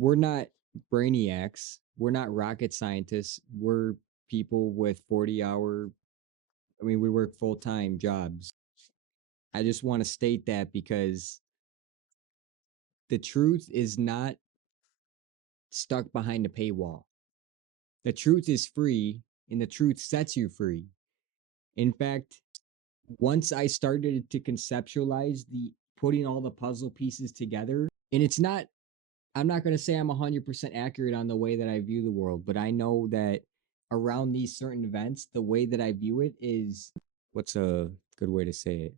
we're not brainiacs. We're not rocket scientists. We're people with 40-hour, I mean, we work full-time jobs. I just want to state that because the truth is not stuck behind a paywall. The truth is free and the truth sets you free. In fact, once I started to conceptualize the putting all the puzzle pieces together, and it's not, I'm not going to say I'm 100% accurate on the way that I view the world, but I know that around these certain events, the way that I view it is, what's a good way to say it?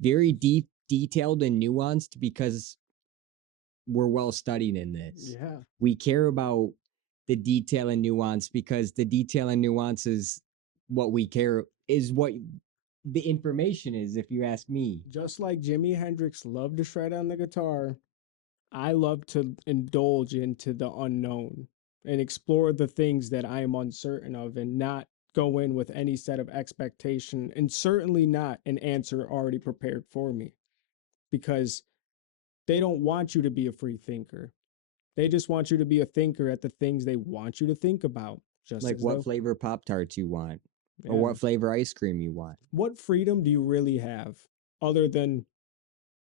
Very deep, detailed, and nuanced because we're well studied in this. Yeah. We care about the detail and nuance because the detail and nuance is what we care, is what the information is, if you ask me. Just like Jimi Hendrix loved to shred on the guitar, I love to indulge into the unknown and explore the things that I am uncertain of and not go in with any set of expectation and certainly not an answer already prepared for me because they don't want you to be a free thinker. They just want you to be a thinker at the things they want you to think about. Just Like as what though, flavor Pop Tarts you want, or yeah. what flavor ice cream you want. What freedom do you really have other than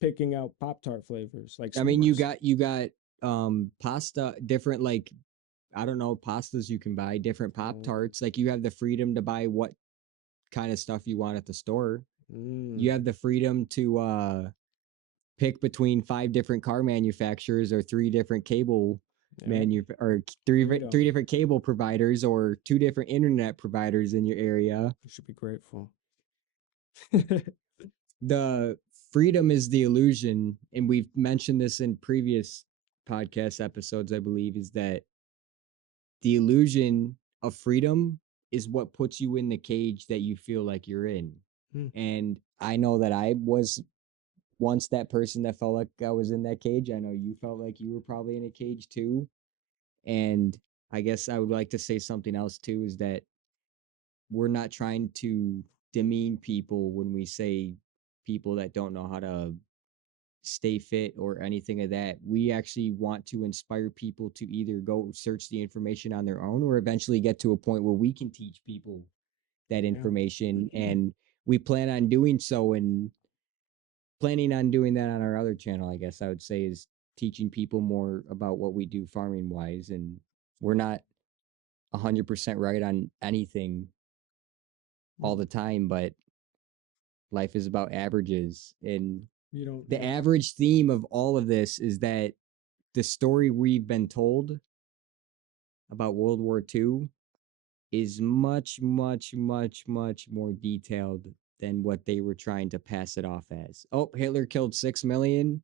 picking out Pop Tart flavors like I mean, s'mores? you got pasta, different, like, I don't know, pastas you can buy, different Pop Oh, Tarts. Like you have the freedom to buy what kind of stuff you want at the store. mm, You have the freedom to pick between 5 different car manufacturers or 3 different cable yeah, or three freedom. different cable providers or 2 different internet providers in your area. You should be grateful. The freedom is the illusion, and we've mentioned this in previous podcast episodes, I believe, is that the illusion of freedom is what puts you in the cage that you feel like you're in. Hmm. And I know that I was once that person that felt like I was in that cage. I know you felt like you were probably in a cage too. And I guess I would like to say something else too, is that we're not trying to demean people when we say people that don't know how to stay fit or anything of that. We actually want to inspire people to either go search the information on their own or eventually get to a point where we can teach people that Yeah. information. And we plan on doing so, and planning on doing that on our other channel, I guess I would say, is teaching people more about what we do farming wise. And we're not 100% right on anything all the time, but life is about averages. And You don't. the Yeah. average theme of all of this is that the story we've been told about World War II is much, much, much, much more detailed than what they were trying to pass it off as. Oh, Hitler killed 6 million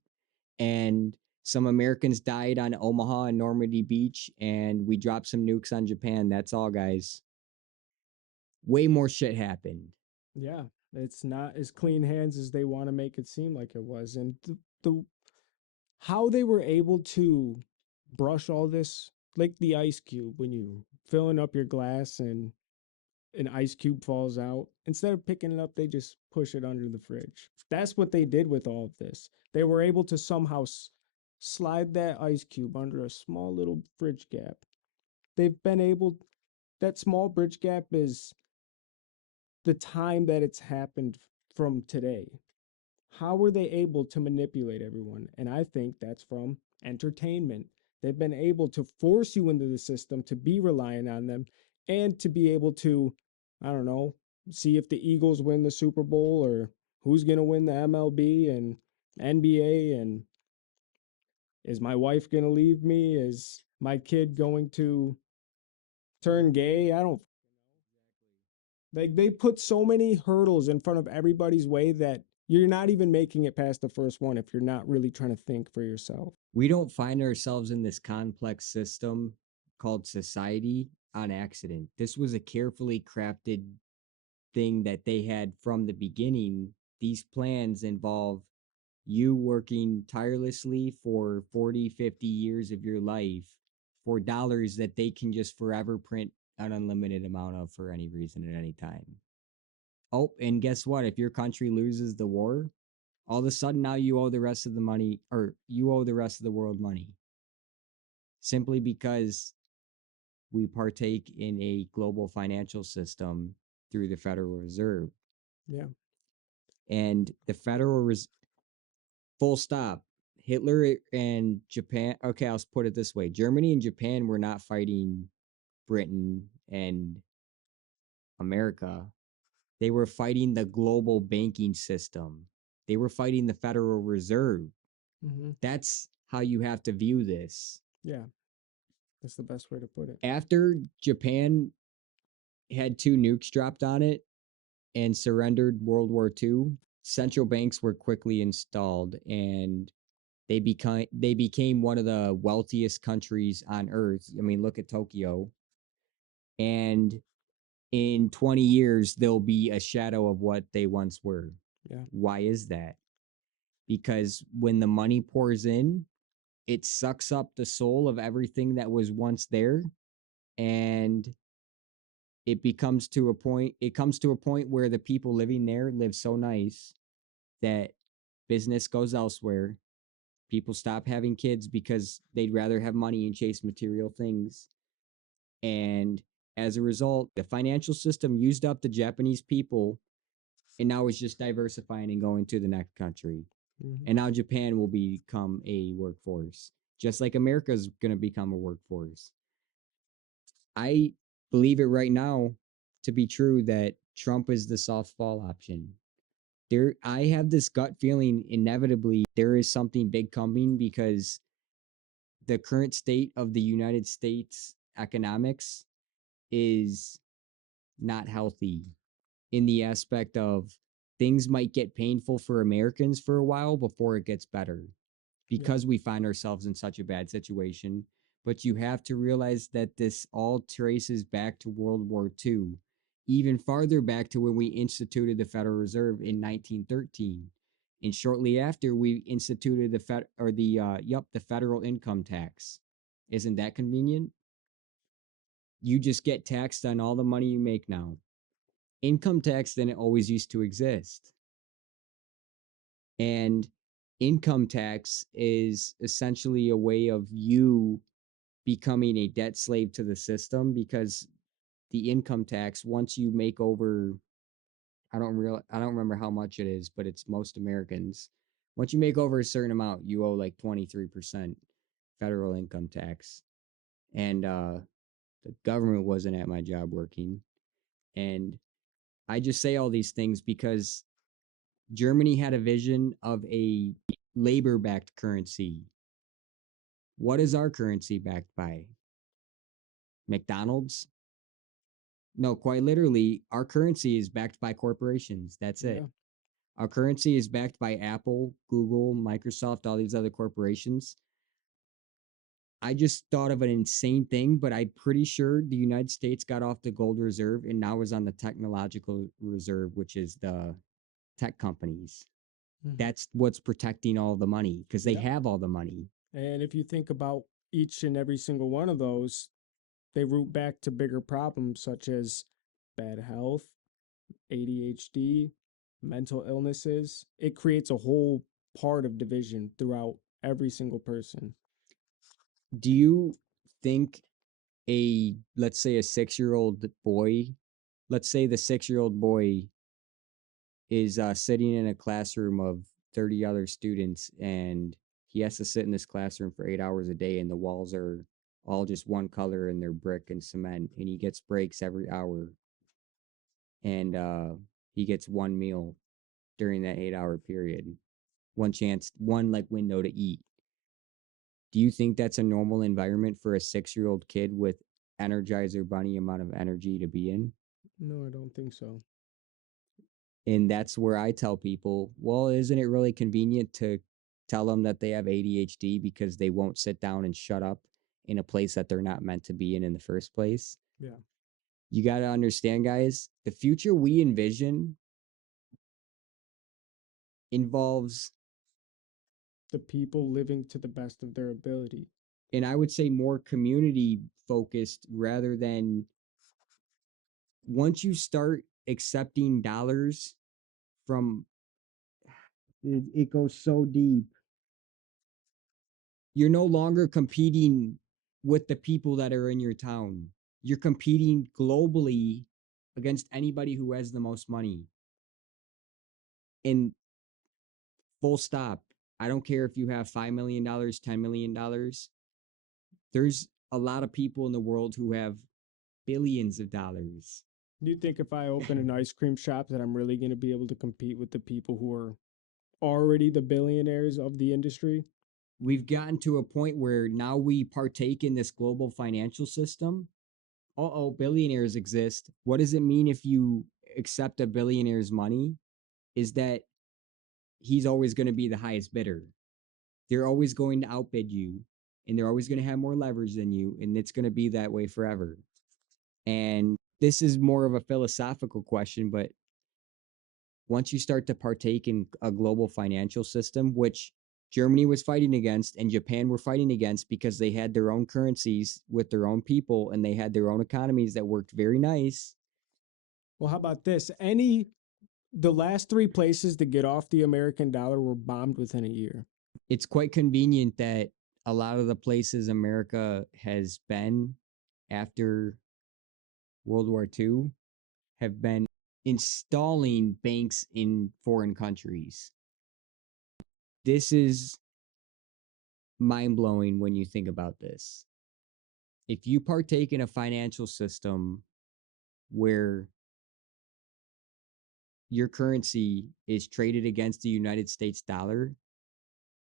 and some Americans died on Omaha and Normandy Beach, and we dropped some nukes on Japan. That's all, guys. Way more shit happened. Yeah. It's not as clean hands as they want to make it seem like it was, and the how they were able to brush all this like the ice cube when you filling up your glass and an ice cube falls out. Instead of picking it up, they just push it under the fridge. That's what they did with all of this. They were able to somehow slide that ice cube under a small little bridge gap. They've been able, that small bridge gap is the time that it's happened from today. How were they able to manipulate everyone? And I think that's from entertainment. They've been able to force you into the system to be reliant on them and to be able to, I don't know, see if the Eagles win the Super Bowl or who's going to win the MLB and NBA, and is my wife going to leave me? Is my kid going to turn gay? I don't. Like, they put so many hurdles in front of everybody's way that you're not even making it past the first one if you're not really trying to think for yourself. We don't find ourselves in this complex system called society on accident. This was a carefully crafted thing that they had from the beginning. These plans involve you working tirelessly for 40, 50 years of your life for dollars that they can just forever print an unlimited amount of for any reason at any time. Oh, and guess what? If your country loses the war, all of a sudden now you owe the rest of the money, or you owe the rest of the world money. simply because we partake in a global financial system through the Federal Reserve. Yeah. And the Federal Reserve, full stop. Hitler and Japan, okay, I'll put it this way: Germany and Japan were not fighting Britain and America. They were fighting the global banking system. They were fighting the Federal Reserve. Mm-hmm. That's how you have to view this. Yeah. That's the best way to put it. After Japan had two nukes dropped on it and surrendered World War II, central banks were quickly installed, and they became one of the wealthiest countries on earth. I mean, look at Tokyo. And in 20 years, they'll be a shadow of what they once were. Yeah. Why is that? Because when the money pours in, it sucks up the soul of everything that was once there, and it comes to a point where the people living there live so nice that business goes elsewhere. People stop having kids because they'd rather have money and chase material things. And as a result, the financial system used up the Japanese people, and now it's just diversifying and going to the next country. Mm-hmm. And now Japan will become a workforce, just like America's going to become a workforce. I believe it right now to be true that Trump is the softball option. I have this gut feeling inevitably there is something big coming, because the current state of the United States economics is not healthy, in the aspect of things might get painful for Americans for a while before it gets better, Yeah. because we find ourselves in such a bad situation. But you have to realize that this all traces back to World War II, even farther back to when we instituted the Federal Reserve in 1913. And shortly after, we instituted the federal income tax. Isn't that convenient? You just get taxed on all the money you make now. Income tax didn't always used to exist. And income tax is essentially a way of you becoming a debt slave to the system, because the income tax, once you make over, I don't remember how much it is, but it's most Americans. Once you make over a certain amount, you owe like 23% federal income tax. And the government wasn't at my job working. And I just say all these things because Germany had a vision of a labor backed currency. What is our currency backed by? McDonald's? No, quite literally, our currency is backed by corporations. That's Yeah. it. Our currency is backed by Apple, Google, Microsoft, all these other corporations. I just thought of an insane thing, but I'm pretty sure the United States got off the gold reserve and now is on the technological reserve, which is the tech companies. Mm-hmm. That's what's protecting all the money, because they Yeah. have all the money. And if you think about each and every single one of those, they root back to bigger problems such as bad health, ADHD, mental illnesses. It creates a whole part of division throughout every single person. Do you think let's say a 6-year-old boy, let's say the 6-year-old boy is sitting in a classroom of 30 other students, and he has to sit in this classroom for 8 hours a day, and the walls are all just one color and they're brick and cement, and he gets breaks every hour, and he gets one meal during that 8 hour period, one chance, one like window to eat. Do you think that's a normal environment for a 6-year-old kid with Energizer Bunny amount of energy to be in? No, I don't think so. And that's where I tell people, well, isn't it really convenient to tell them that they have ADHD because they won't sit down and shut up in a place that they're not meant to be in the first place? Yeah. You got to understand, guys, the future we envision involves, The people living to the best of their ability. and I would say more community focused, rather than, once you start accepting dollars from, it goes so deep. You're no longer competing with the people that are in your town. You're competing globally against anybody who has the most money. And full stop. I don't care if you have $5 million, $10 million. There's a lot of people in the world who have billions of dollars. Do you think if I open an ice cream shop that I'm really going to be able to compete with the people who are already the billionaires of the industry? We've gotten to a point where now we partake in this global financial system. Oh, billionaires exist. What does it mean if you accept a billionaire's money? Is that he's always going to be the highest bidder. They're always going to outbid you, and they're always going to have more leverage than you, and it's going to be that way forever. And this is more of a philosophical question, but once you start to partake in a global financial system, which Germany was fighting against and Japan were fighting against because they had their own currencies with their own people and they had their own economies that worked very nice. Well, how about this? The last three places to get off the American dollar were bombed within a year. It's quite convenient that a lot of the places America has been after World War II have been installing banks in foreign countries. This is mind blowing when you think about this. If you partake in a financial system where your currency is traded against the United States dollar,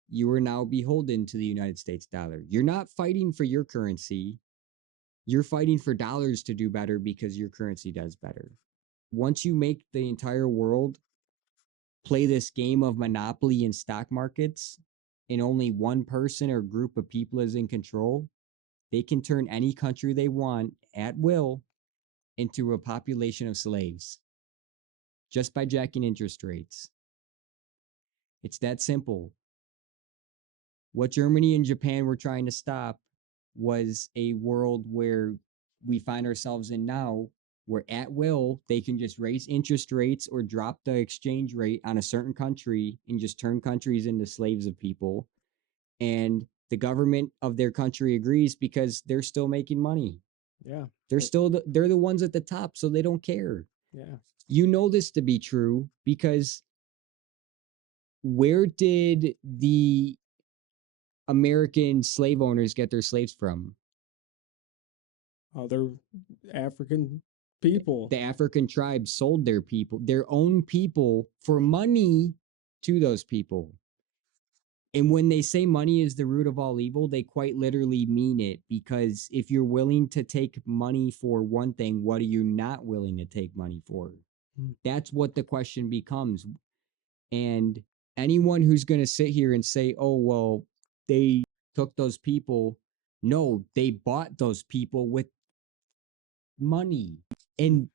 you are now beholden to the United States dollar. You're not fighting for your currency. You're fighting for dollars to do better because your currency does better. Once you make the entire world play this game of monopoly in stock markets and only one person or group of people is in control, they can turn any country they want at will into a population of slaves just by jacking interest rates. It's that simple. What Germany and Japan were trying to stop was a world where we find ourselves in now, where at will they can just raise interest rates or drop the exchange rate on a certain country and just turn countries into slaves of people. And the government of their country agrees because they're still making money. Yeah. They're the ones at the top, so they don't care. Yeah. You know this to be true because where did the American slave owners get their slaves from? Other African people. The African tribes sold their own people, for money to those people. And when they say money is the root of all evil, they quite literally mean it, because if you're willing to take money for one thing, what are you not willing to take money for? That's what the question becomes. And anyone who's going to sit here and say, oh, well, they took those people, no, they bought those people with money. And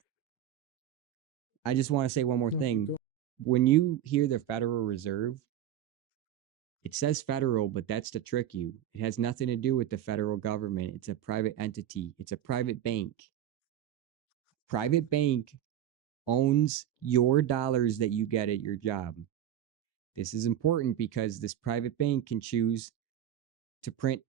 I just want to say one more thing. When you hear the Federal Reserve, it says federal, but that's to trick you. It has nothing to do with the federal government. It's a private entity. It's a private bank. Private bank owns your dollars that you get at your job. This is important because this private bank can choose to print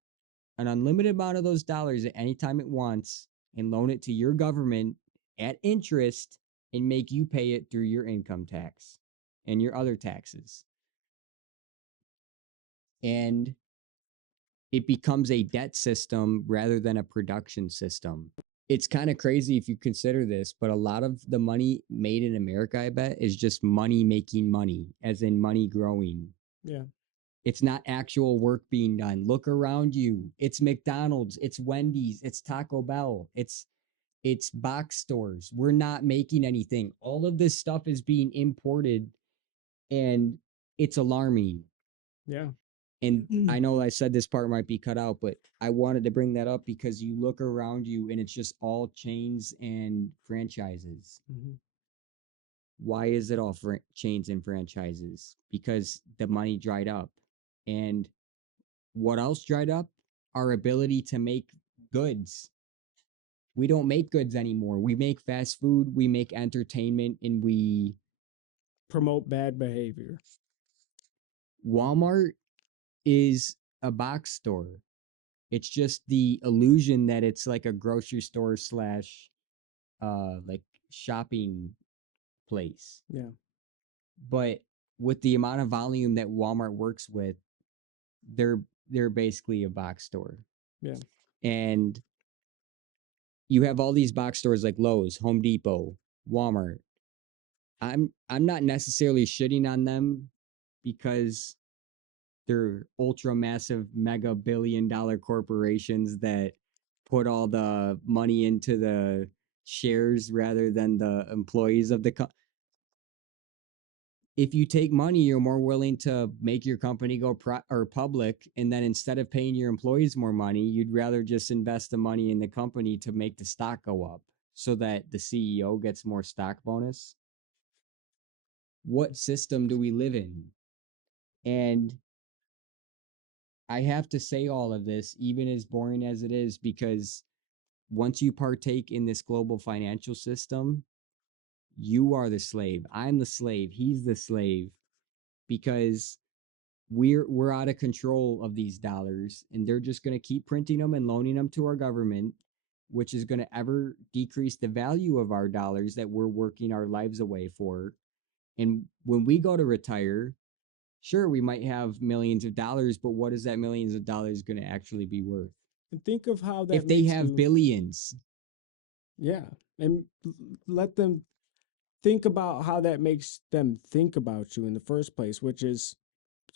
an unlimited amount of those dollars at any time it wants and loan it to your government at interest and make you pay it through your income tax and your other taxes. And it becomes a debt system rather than a production system. It's kind of crazy if you consider this, but a lot of the money made in America, I bet, is just money making money, as in money growing. Yeah. It's not actual work being done. Look around you. It's McDonald's, it's Wendy's, it's Taco Bell, it's box stores. We're not making anything. All of this stuff is being imported, and it's alarming. Yeah. And I know I said this part might be cut out, but I wanted to bring that up because you look around you and it's just all chains and franchises. Mm-hmm. Why is it all chains and franchises? Because the money dried up. And what else dried up? Our ability to make goods. We don't make goods anymore. We make fast food, we make entertainment, and we promote bad behavior. Walmart is a box store. It's just the illusion that it's like a grocery store slash like shopping place. Yeah. But with the amount of volume that Walmart works with, they're they're basically a box store. Yeah. And you have all these box stores like Lowe's, Home Depot, Walmart. I'm not necessarily shitting on them because they're ultra massive mega billion-dollar corporations that put all the money into the shares rather than the employees of the if you take money, you're more willing to make your company go or public, and then instead of paying your employees more money, you'd rather just invest the money in the company to make the stock go up so that the CEO gets more stock bonus. What system do we live in? And I have to say all of this, even as boring as it is, because once you partake in this global financial system, you are the slave. I'm the slave. He's the slave because we're out of control of these dollars, and they're just going to keep printing them and loaning them to our government, which is going to ever decrease the value of our dollars that we're working our lives away for. And when we go to retire, sure, we might have millions of dollars, but what is that millions of dollars going to actually be worth And think of how that if they makes have you. billions? Yeah. And let them think about how that makes them think about you in the first place, which is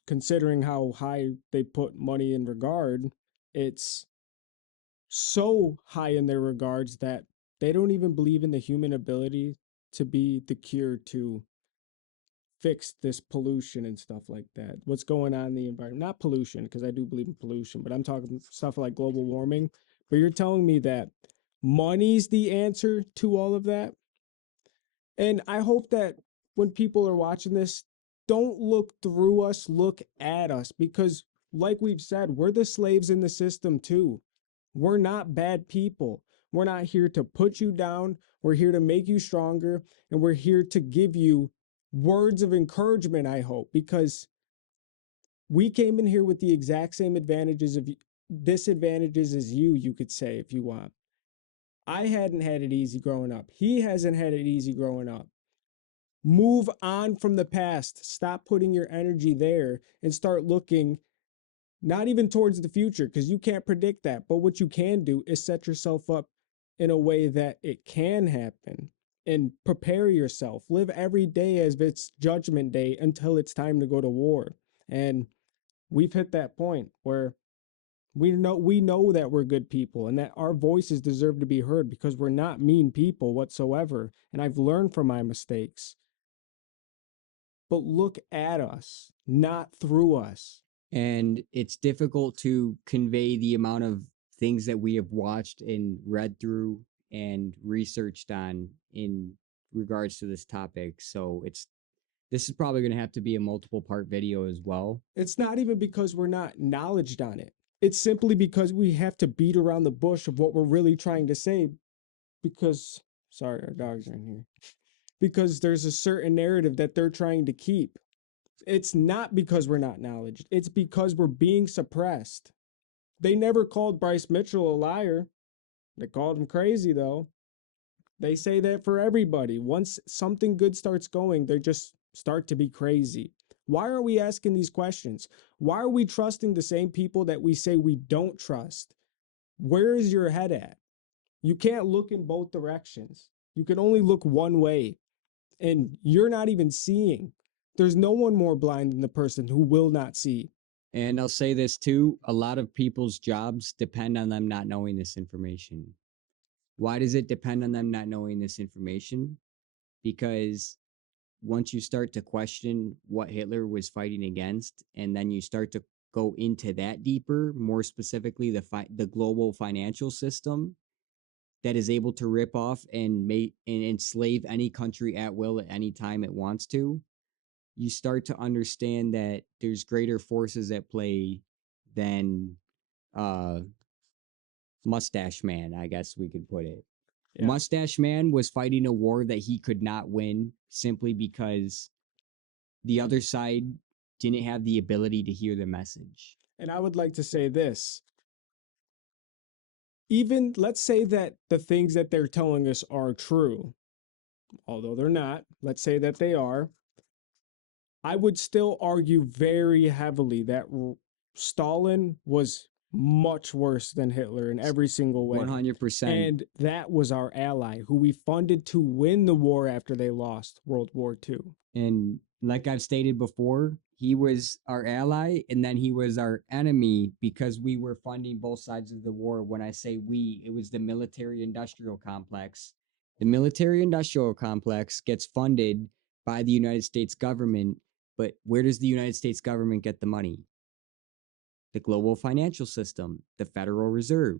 considering how high they put money in regard, it's so high in their regards that they don't even believe in the human ability to be the cure to fix this pollution and stuff like that. What's going on in the environment? Not pollution, because I do believe in pollution, but I'm talking stuff like global warming. But you're telling me that money's the answer to all of that? And I hope that when people are watching this, don't look through us, look at us, because like we've said, we're the slaves in the system too. We're not bad people. We're not here to put you down. We're here to make you stronger. And we're here to give you words of encouragement, I hope, because we came in here with the exact same advantages of disadvantages as you could say, if you want. I hadn't had it easy growing up. He hasn't had it easy growing up. Move on from the past. Stop putting your energy there and start looking not even towards the future because you can't predict that. But what you can do is set yourself up in a way that it can happen and prepare yourself. Live every day as if it's judgment day until it's time to go to war. And we've hit that point where we know that we're good people and that our voices deserve to be heard because we're not mean people whatsoever. And I've learned from my mistakes. But look at us, not through us. And it's difficult to convey the amount of things that we have watched and read through and researched on in regards to this topic. So this is probably going to have to be a multiple part video as well. It's not even because we're not knowledged on it. It's simply because we have to beat around the bush of what we're really trying to say because, sorry, our dogs are in here. Because there's a certain narrative that they're trying to keep. It's not because we're not knowledgeable. It's because we're being suppressed. They never called Bryce Mitchell a liar. They called him crazy, though. They say that for everybody. Once something good starts going, they just start to be crazy. Why are we asking these questions? Why are we trusting the same people that we say we don't trust? Where is your head at? You can't look in both directions. You can only look one way, and you're not even seeing. There's no one more blind than the person who will not see. And I'll say this too, a lot of people's jobs depend on them not knowing this information. Why does it depend on them not knowing this information? Because once you start to question what Hitler was fighting against, and then you start to go into that deeper, more specifically the global financial system that is able to rip off and make and enslave any country at will at any time it wants to, you start to understand that there's greater forces at play than uh Mustache Man, I guess we could put it. Yeah. Mustache Man was fighting a war that he could not win simply because the other side didn't have the ability to hear the message. And I would like to say this. even let's say that the things that they're telling us are true, although they're not, let's say that they are, I would still argue very heavily that Stalin was much worse than Hitler in every single way. 100%. And that was our ally who we funded to win the war after they lost World War II. And like I've stated before, he was our ally and then he was our enemy because we were funding both sides of the war. When I say we, it was the military industrial complex. The military industrial complex gets funded by the United States government, but where does the United States government get the money? The global financial system, the Federal Reserve.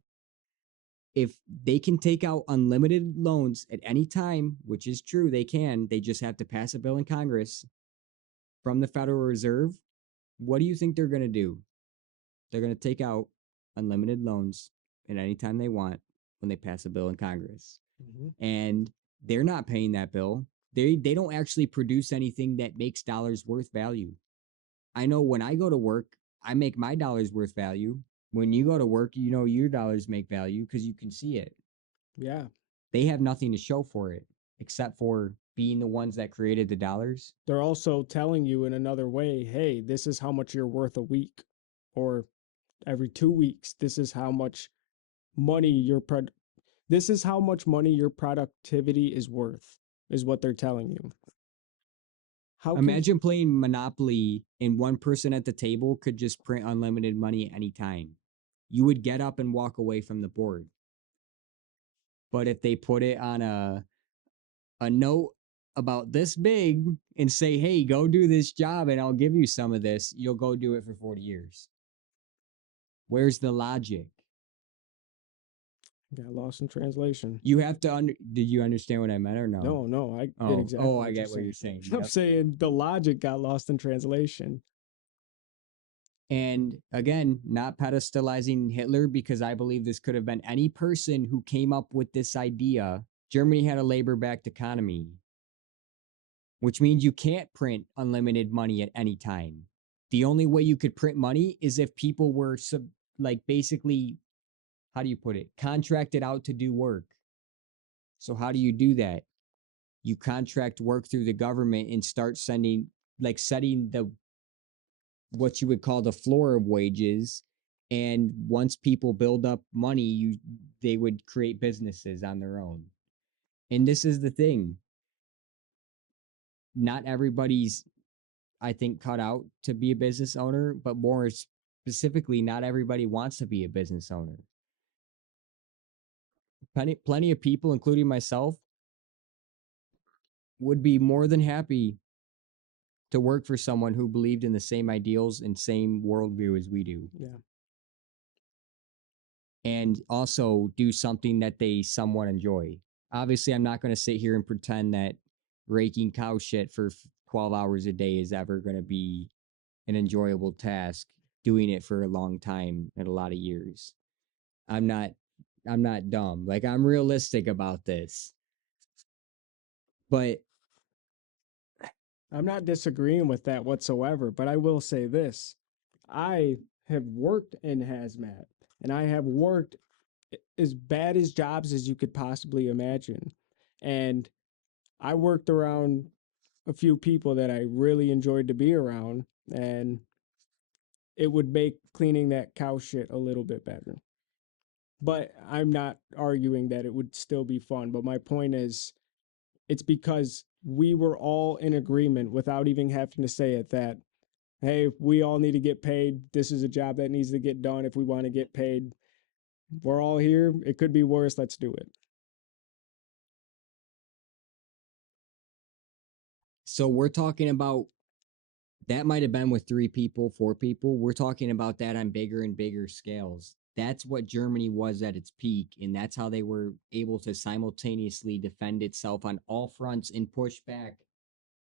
If they can take out unlimited loans at any time, which is true, they can, they just have to pass a bill in Congress from the Federal Reserve. What do you think they're going to do? They're going to take out unlimited loans at any time they want when they pass a bill in Congress. Mm-hmm. And they're not paying that bill. They don't actually produce anything that makes dollars worth value. I know when I go to work, I make my dollars worth value. When you go to work, you know your dollars make value because you can see it. Yeah. They have nothing to show for it except for being the ones that created the dollars. They're also telling you in another way, hey, this is how much you're worth a week, or every 2 weeks. This is how much money your productivity is worth, is what they're telling you. Imagine playing Monopoly and one person at the table could just print unlimited money at any time. You would get up and walk away from the board. But if they put it on a note about this big and say, hey, go do this job and I'll give you some of this, you'll go do it for 40 years. Where's the logic? Got lost in translation. You have to did you understand what I meant or no? No, I get exactly. I get what you're saying. I'm saying the logic got lost in translation. And again, not pedestalizing Hitler because I believe this could have been any person who came up with this idea. Germany had a labor-backed economy, which means you can't print unlimited money at any time. The only way you could print money is if people were basically, how do you put it, contracted out to do work. So how do you do that? You contract work through the government and start setting the what you would call the floor of wages. And once people build up money, they would create businesses on their own. And this is the thing. Not everybody's, I think, cut out to be a business owner, but more specifically, not everybody wants to be a business owner. Plenty of people, including myself, would be more than happy to work for someone who believed in the same ideals and same worldview as we do. Yeah. And also do something that they somewhat enjoy. Obviously, I'm not going to sit here and pretend that raking cow shit for 12 hours a day is ever going to be an enjoyable task, doing it for a long time and a lot of years. I'm not dumb. Like, I'm realistic about this. But I'm not disagreeing with that whatsoever, but I will say this. I have worked in hazmat, and I have worked as bad as jobs as you could possibly imagine. And I worked around a few people that I really enjoyed to be around, and it would make cleaning that cow shit a little bit better. But I'm not arguing that it would still be fun. But my point is, it's because we were all in agreement without even having to say it that, hey, we all need to get paid. This is a job that needs to get done if we want to get paid. We're all here. It could be worse. Let's do it. So we're talking about that might have been with 3 people, 4 people. We're talking about that on bigger and bigger scales. That's what Germany was at its peak, and that's how they were able to simultaneously defend itself on all fronts and push back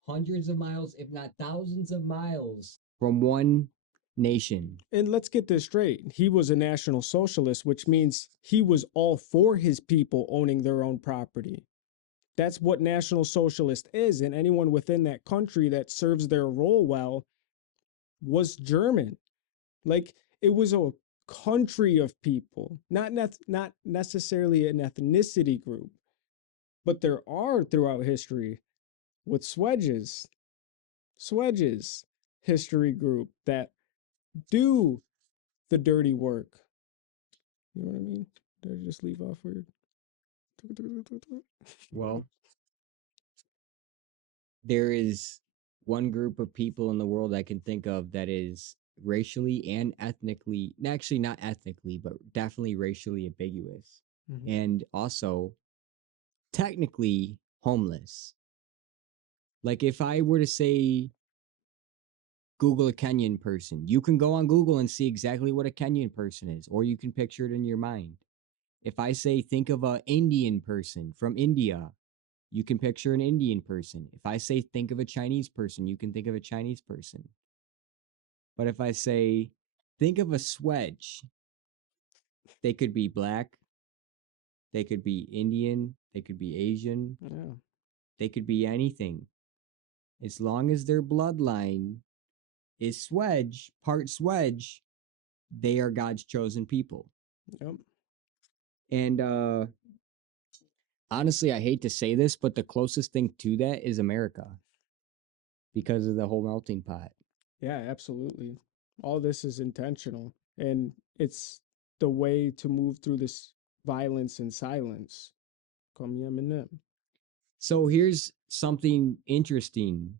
hundreds of miles, if not thousands of miles, from one nation. And let's get this straight. He was a National Socialist, which means he was all for his people owning their own property. That's what National Socialist is, and anyone within that country that serves their role well was German. Like, it was a country of people, not necessarily an ethnicity group, but there are throughout history with Swedge's history group that do the dirty work. You know what I mean? Did I just leave off weird? Well, there is one group of people in the world I can think of that is racially and ethnically, actually not ethnically, but definitely racially ambiguous. Mhm. And also technically homeless. Like if I were to say Google a Kenyan person, you can go on Google and see exactly what a Kenyan person is, or you can picture it in your mind. If I say think of a Indian person from India, you can picture an Indian person. If I say think of a Chinese person, you can think of a Chinese person. But if I say think of a swedge, they could be black, they could be Indian, they could be Asian, Yeah. they could be anything. As long as their bloodline is swedge, part swedge, they are God's chosen people. Yep. And honestly, I hate to say this, but the closest thing to that is America because of the whole melting pot. Yeah, absolutely. All this is intentional, and it's the way to move through this violence and silence. Come Eminem. So here's something interesting.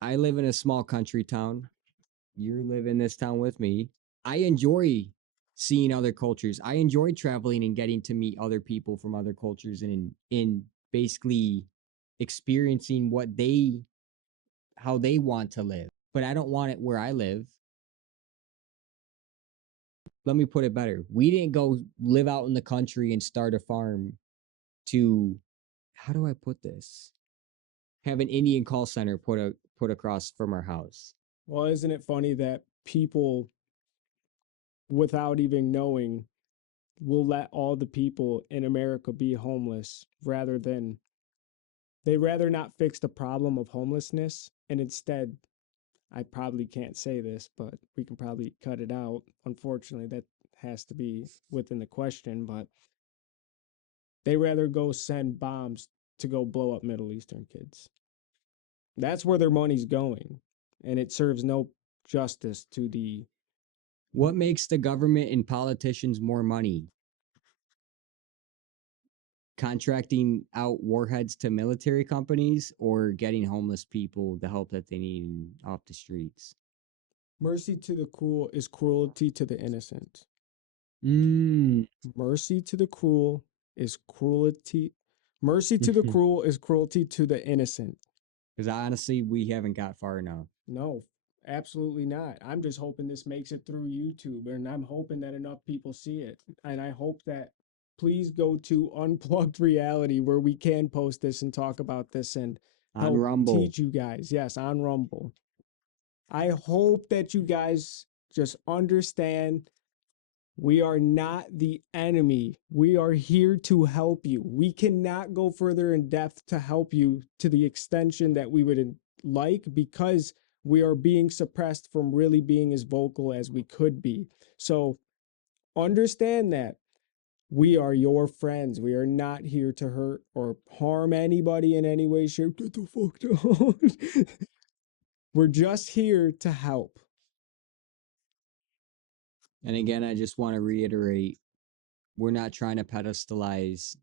I live in a small country town. You live in this town with me. I enjoy seeing other cultures. I enjoy traveling and getting to meet other people from other cultures and in basically experiencing what they how they want to live. But I don't want it where I live. Let me put it better. We didn't go live out in the country and start a farm to how do I put this? Have an Indian call center put across from our house. Well, isn't it funny that people, without even knowing, will let all the people in America be homeless rather than they rather not fix the problem of homelessness and instead I probably can't say this, but we can probably cut it out. Unfortunately, that has to be within the question, but they rather go send bombs to go blow up Middle Eastern kids. That's where their money's going, and it serves no justice to the. What makes the government and politicians more money? Contracting out warheads to military companies or getting homeless people the help that they need off the streets? Mercy to the cruel is cruelty to the innocent. Mm. Mercy to the cruel is cruelty. Mercy to the Because cruel is cruelty to the innocent. honestly, we haven't got far enough. No, absolutely not. I'm just hoping this makes it through YouTube, and I'm hoping that enough people see it. And I hope that please go to Unplugged Reality where we can post this and talk about this and On help Rumble. teach you guys. Yes, on Rumble. I hope that you guys just understand we are not the enemy. We are here to help you. We cannot go further in depth to help you to the extension that we would like because we are being suppressed from really being as vocal as we could be. So understand that we are your friends. We are not here to hurt or harm anybody in any way, shape. Get the fuck down. We're just here to help. And again, I just want to reiterate we're not trying to pedestalize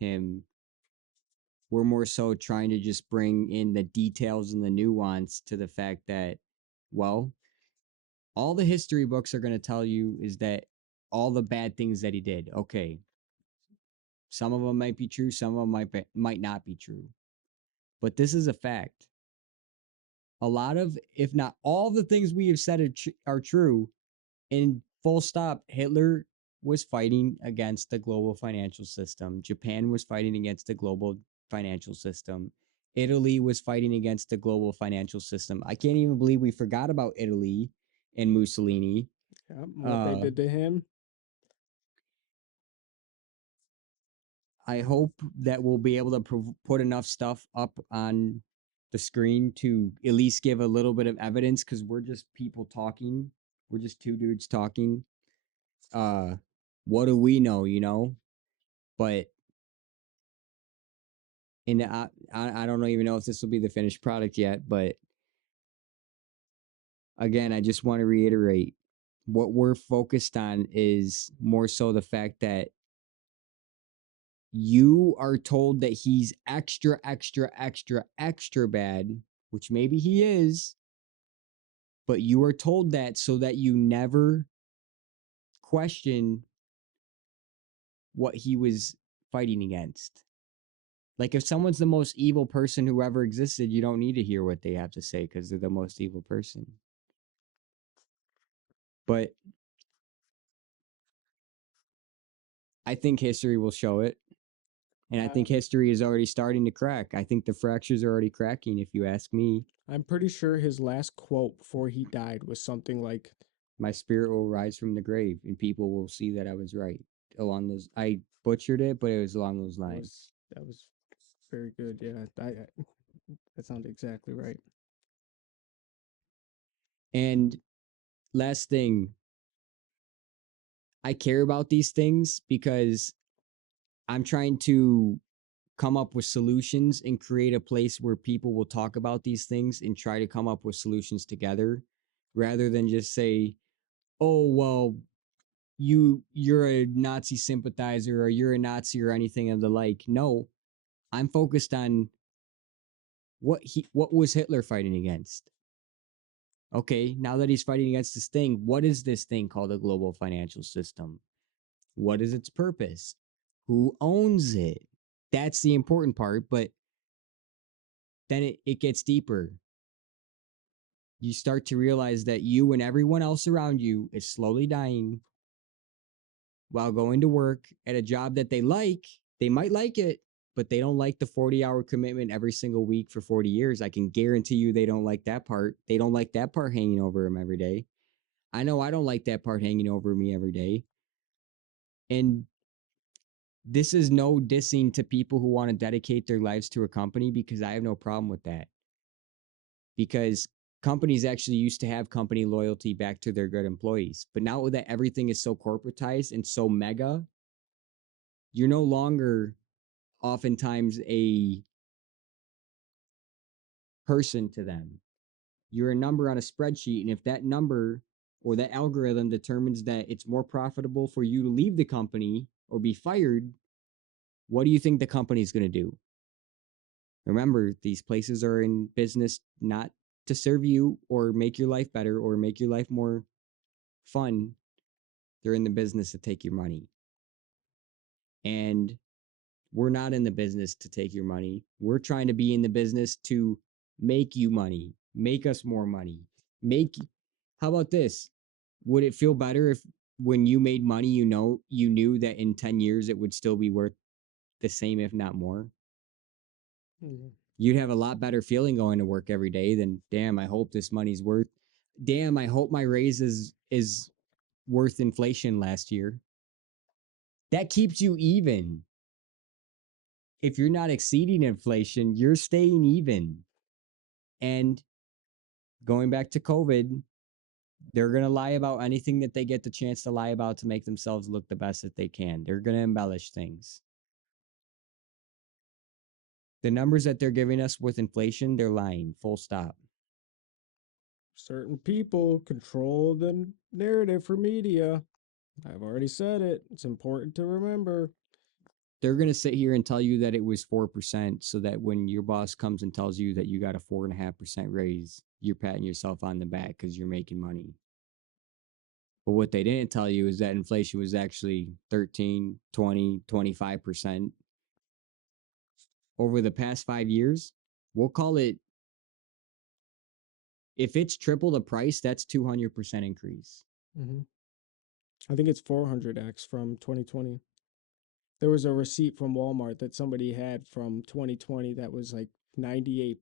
him. We're more so trying to just bring in the details and the nuance to the fact that, well, all the history books are going to tell you is that all the bad things that he did. Okay, some of them might be true, some of them might not be true, but this is a fact. A lot of, if not all, the things we have said are true. And full stop. Hitler was fighting against the global financial system. Japan was fighting against the global financial system. Italy was fighting against the global financial system. I can't even believe we forgot about Italy and Mussolini. Yep, what they did to him. I hope that we'll be able to put enough stuff up on the screen to at least give a little bit of evidence because we're just people talking. We're just two dudes talking. what do we know, you know? But and I don't even know if this will be the finished product yet, but again, I just want to reiterate what we're focused on is more so the fact that you are told that he's extra, extra, extra, extra bad, which maybe he is, but you are told that so that you never question what he was fighting against. Like if someone's the most evil person who ever existed, you don't need to hear what they have to say because they're the most evil person. But I think history will show it. And I think history is already starting to crack. I think the fractures are already cracking, if you ask me. I'm pretty sure his last quote before he died was something like, My spirit will rise from the grave and people will see that I was right. Along those, I butchered it, but it was along those lines. that was very good. Yeah, that sounded exactly right. And last thing, I care about these things because I'm trying to come up with solutions and create a place where people will talk about these things and try to come up with solutions together rather than just say, oh, well, you're a Nazi sympathizer or you're a Nazi or anything of the like. No, I'm focused on what was Hitler fighting against? Okay, now that he's fighting against this thing, what is this thing called a global financial system? What is its purpose? Who owns it? That's the important part, but then it gets deeper. You start to realize that you and everyone else around you is slowly dying while going to work at a job that they like. They might like it, but they don't like the 40-hour commitment every single week for 40 years. I can guarantee you they don't like that part. They don't like that part hanging over them every day. I know I don't like that part hanging over me every day. And this is no dissing to people who want to dedicate their lives to a company because I have no problem with that. Because companies actually used to have company loyalty back to their good employees. But now that everything is so corporatized and so mega, you're no longer oftentimes a person to them. You're a number on a spreadsheet. And if that number or that algorithm determines that it's more profitable for you to leave the company or be fired, what do you think the company is going to do? Remember, these places are in business not to serve you or make your life better or make your life more fun. They're in the business to take your money. And we're not in the business to take your money. We're trying to be in the business to make you money, make us more money. How about this? Would it feel better if when you made money, you knew that in 10 years it would still be worth the same, if not more? Mhm. You'd have a lot better feeling going to work every day than, damn, I hope this money's worth. Damn, I hope my raise is worth inflation last year. That keeps you even. If you're not exceeding inflation, you're staying even. And going back to COVID, they're going to lie about anything that they get the chance to lie about to make themselves look the best that they can. They're going to embellish things. The numbers that they're giving us with inflation, they're lying, full stop. Certain people control the narrative for media. I've already said it. It's important to remember. They're going to sit here and tell you that it was 4% so that when your boss comes and tells you that you got a 4.5% raise, you're patting yourself on the back because you're making money. But what they didn't tell you is that inflation was actually 13, 20, 25% over the past 5 years. We'll call it, if it's triple the price, that's 200% increase. Mm-hmm. I think it's 400x from 2020. There was a receipt from Walmart that somebody had from 2020 that was like $98,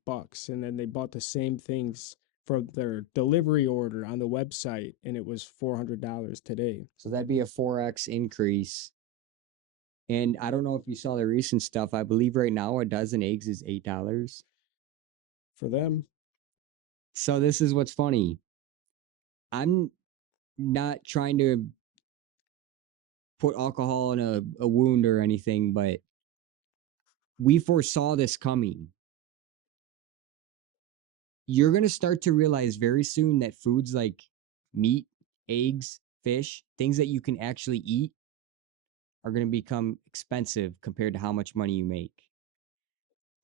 and then they bought the same things from their delivery order on the website, and it was $400 today. So that'd be a 4x increase. And I don't know if you saw the recent stuff. I believe right now a dozen eggs is $8. For them. So this is what's funny. I'm not trying to put alcohol in a wound or anything, but we foresaw this coming. You're going to start to realize very soon that foods like meat, eggs, fish, things that you can actually eat are going to become expensive compared to how much money you make.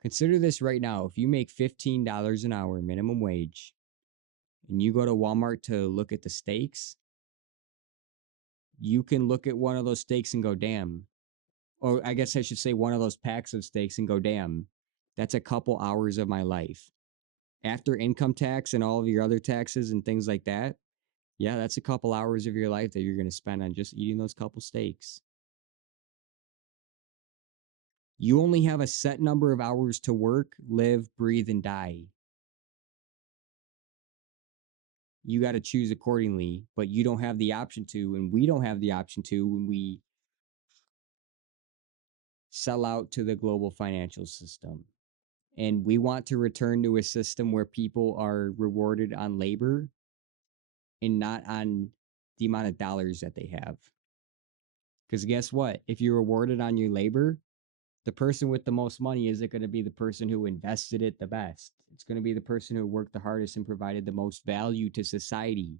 Consider this right now. If you make $15 an hour minimum wage and you go to Walmart to look at the steaks, you can look at one of those steaks and go, damn. Or I guess I should say one of those packs of steaks and go, damn, that's a couple hours of my life. After income tax and all of your other taxes and things like that, yeah, that's a couple hours of your life that you're going to spend on just eating those couple steaks. You only have a set number of hours to work, live, breathe, and die. You got to choose accordingly, but you don't have the option to, and we don't have the option to when we sell out to the global financial system. And we want to return to a system where people are rewarded on labor and not on the amount of dollars that they have. Because guess what? If you're rewarded on your labor, the person with the most money isn't going to be the person who invested it the best. It's going to be the person who worked the hardest and provided the most value to society.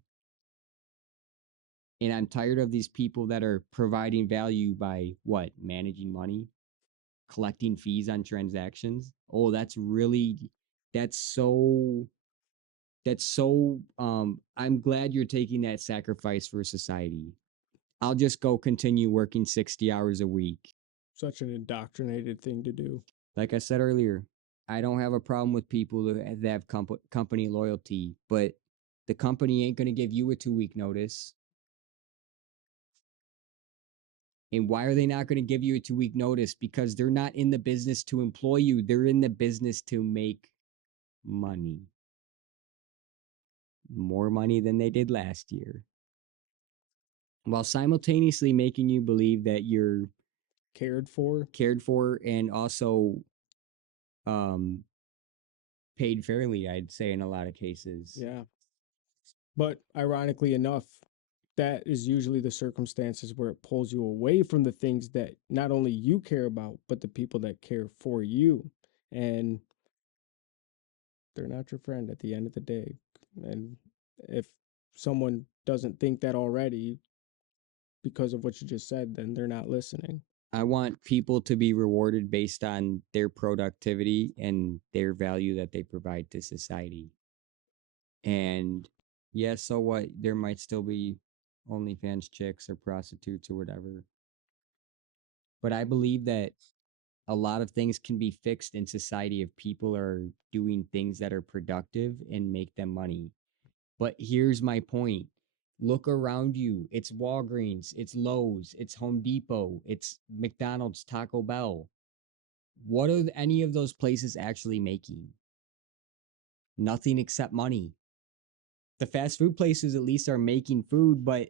And I'm tired of these people that are providing value by what? Managing money, collecting fees on transactions. Oh, that's so I'm glad you're taking that sacrifice for society. I'll just go continue working 60 hours a week. Such an indoctrinated thing to do. Like I said earlier, I don't have a problem with people that have company loyalty, but the company ain't going to give you a 2-week notice. And why are they not going to give you a 2-week notice? Because they're not in the business to employ you. They're in the business to make money. More money than they did last year. While simultaneously making you believe that you're cared for and also paid fairly, I'd say, in a lot of cases. Yeah. But ironically enough, that is usually the circumstances where it pulls you away from the things that not only you care about, but the people that care for you. And they're not your friend at the end of the day. And if someone doesn't think that already because of what you just said, then they're not listening. I want people to be rewarded based on their productivity and their value that they provide to society. And yeah, so what? There might still be OnlyFans chicks or prostitutes or whatever. But I believe that a lot of things can be fixed in society if people are doing things that are productive and make them money. But here's my point. Look around you. It's Walgreens, it's Lowe's, it's Home Depot, it's McDonald's, Taco Bell. What are any of those places actually making? Nothing except money. The fast food places at least are making food, but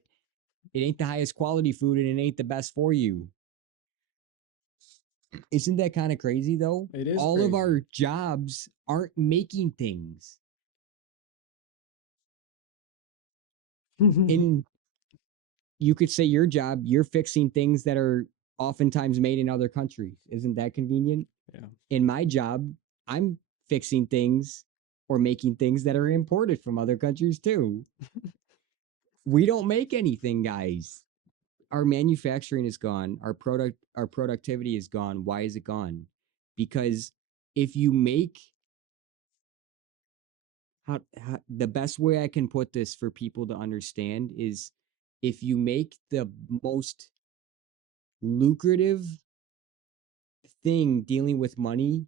it ain't the highest quality food and it ain't the best for you. Isn't that kind of crazy though? It is All crazy. of our jobs aren't making things. And you could say your job, you're fixing things that are oftentimes made in other countries. Isn't that convenient? Yeah. In my job, I'm fixing things or making things that are imported from other countries too. We don't make anything, guys. Our manufacturing is gone. Our productivity is gone. Why is it gone? Because if you make the best way I can put this for people to understand is if you make the most lucrative thing dealing with money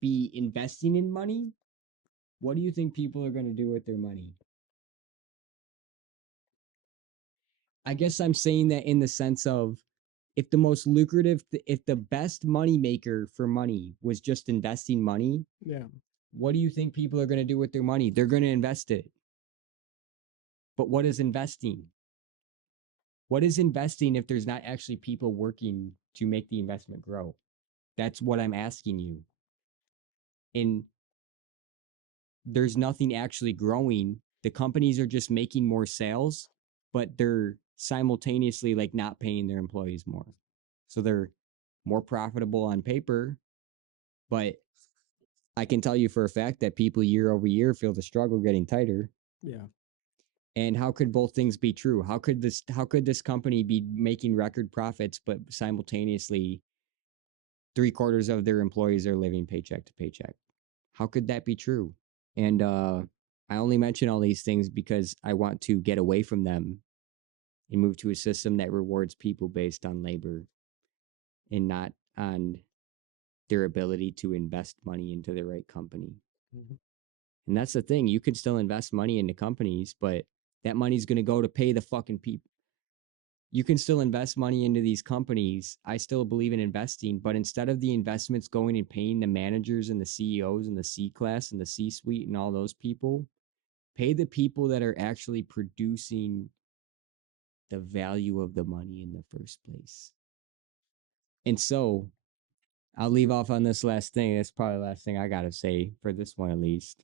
be investing in money, what do you think people are going to do with their money? I guess I'm saying that in the sense of if the most lucrative, if the best money maker for money was just investing money, yeah, what do you think people are going to do with their money? They're going to invest it. But what is investing? What is investing if there's not actually people working to make the investment grow? That's what I'm asking you. And there's nothing actually growing. The companies are just making more sales, but they're simultaneously like not paying their employees more. So they're more profitable on paper, but I can tell you for a fact that people year over year feel the struggle getting tighter. Yeah. And how could both things be true? How could this company be making record profits but simultaneously 3/4 of their employees are living paycheck to paycheck? How could that be true? And I only mention all these things because I want to get away from them and move to a system that rewards people based on labor and not on their ability to invest money into the right company. Mm-hmm. And that's the thing. You could still invest money into companies, but that money's going to go to pay the fucking people. You can still invest money into these companies. I still believe in investing, but instead of the investments going and paying the managers and the CEOs and the C class and the C suite and all those people, pay the people that are actually producing the value of the money in the first place. And so I'll leave off on this last thing. That's probably the last thing I got to say for this one, at least.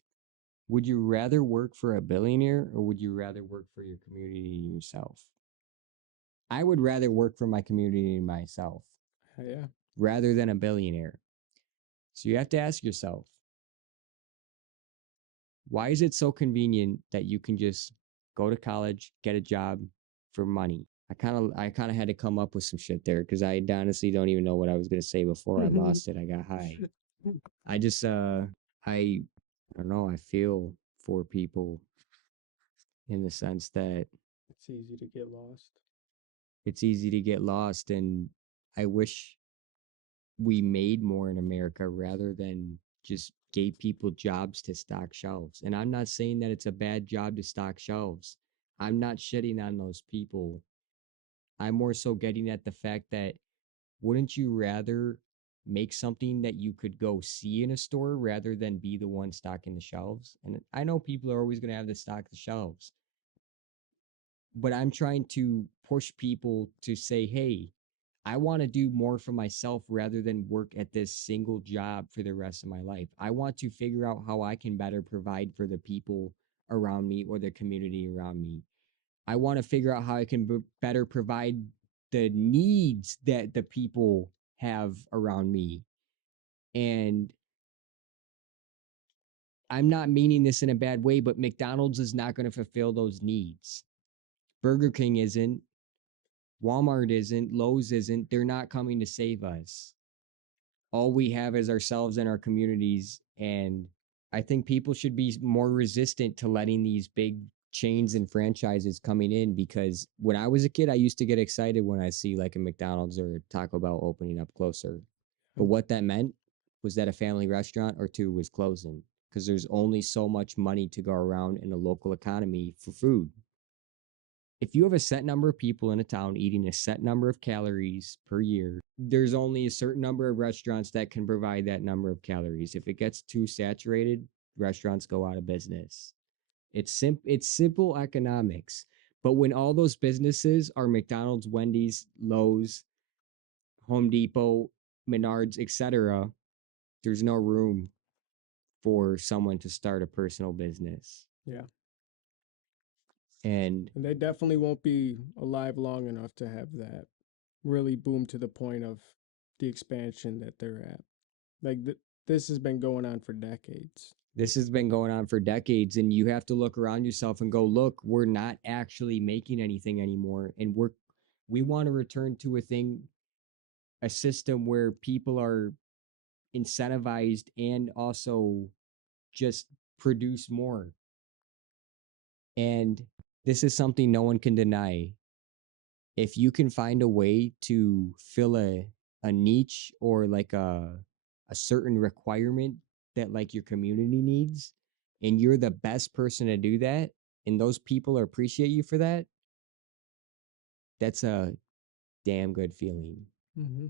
Would you rather work for a billionaire or would you rather work for your community and yourself? I would rather work for my community and myself Yeah. rather than a billionaire. So you have to ask yourself, why is it so convenient that you can just go to college, get a job for money? I kind of had to come up with some shit there because I honestly don't even know what I was gonna say before I lost it. I got high. I just I don't know, I feel for people in the sense that It's easy to get lost. it's easy to get lost, and I wish we made more in America rather than just gave people jobs to stock shelves. And I'm not saying that it's a bad job to stock shelves. I'm not shitting on those people. I'm more so getting at the fact that wouldn't you rather make something that you could go see in a store rather than be the one stocking the shelves? And I know people are always going to have to stock the shelves, but I'm trying to push people to say, hey, I want to do more for myself rather than work at this single job for the rest of my life. I want to figure out how I can better provide for the people around me or the community around me. I want to figure out how I can better provide the needs that the people have around me. And I'm not meaning this in a bad way, but McDonald's is not going to fulfill those needs. Burger King isn't. Walmart isn't. Lowe's isn't. They're not coming to save us. All we have is ourselves and our communities. And I think people should be more resistant to letting these big chains and franchises coming in because when I was a kid, I used to get excited when I see like a McDonald's or a Taco Bell opening up closer. But what that meant was that a family restaurant or two was closing because there's only so much money to go around in the local economy for food. If you have a set number of people in a town eating a set number of calories per year, there's only a certain number of restaurants that can provide that number of calories. If it gets too saturated, restaurants go out of business. It's simple economics. But when all those businesses are McDonald's, Wendy's, Lowe's, Home Depot, Menards, etc., there's no room for someone to start a personal business. Yeah. And And they definitely won't be alive long enough to have that really boom to the point of the expansion that they're at. Like this has been going on for decades. this has been going on for decades, and you have to look around yourself and go, look, we're not actually making anything anymore, and we want to return to a system where people are incentivized and also just produce more. And this is something no one can deny. If you can find a way to fill a niche or like a certain requirement that like your community needs and you're the best person to do that and those people appreciate you for that, that's a damn good feeling. Mm-hmm.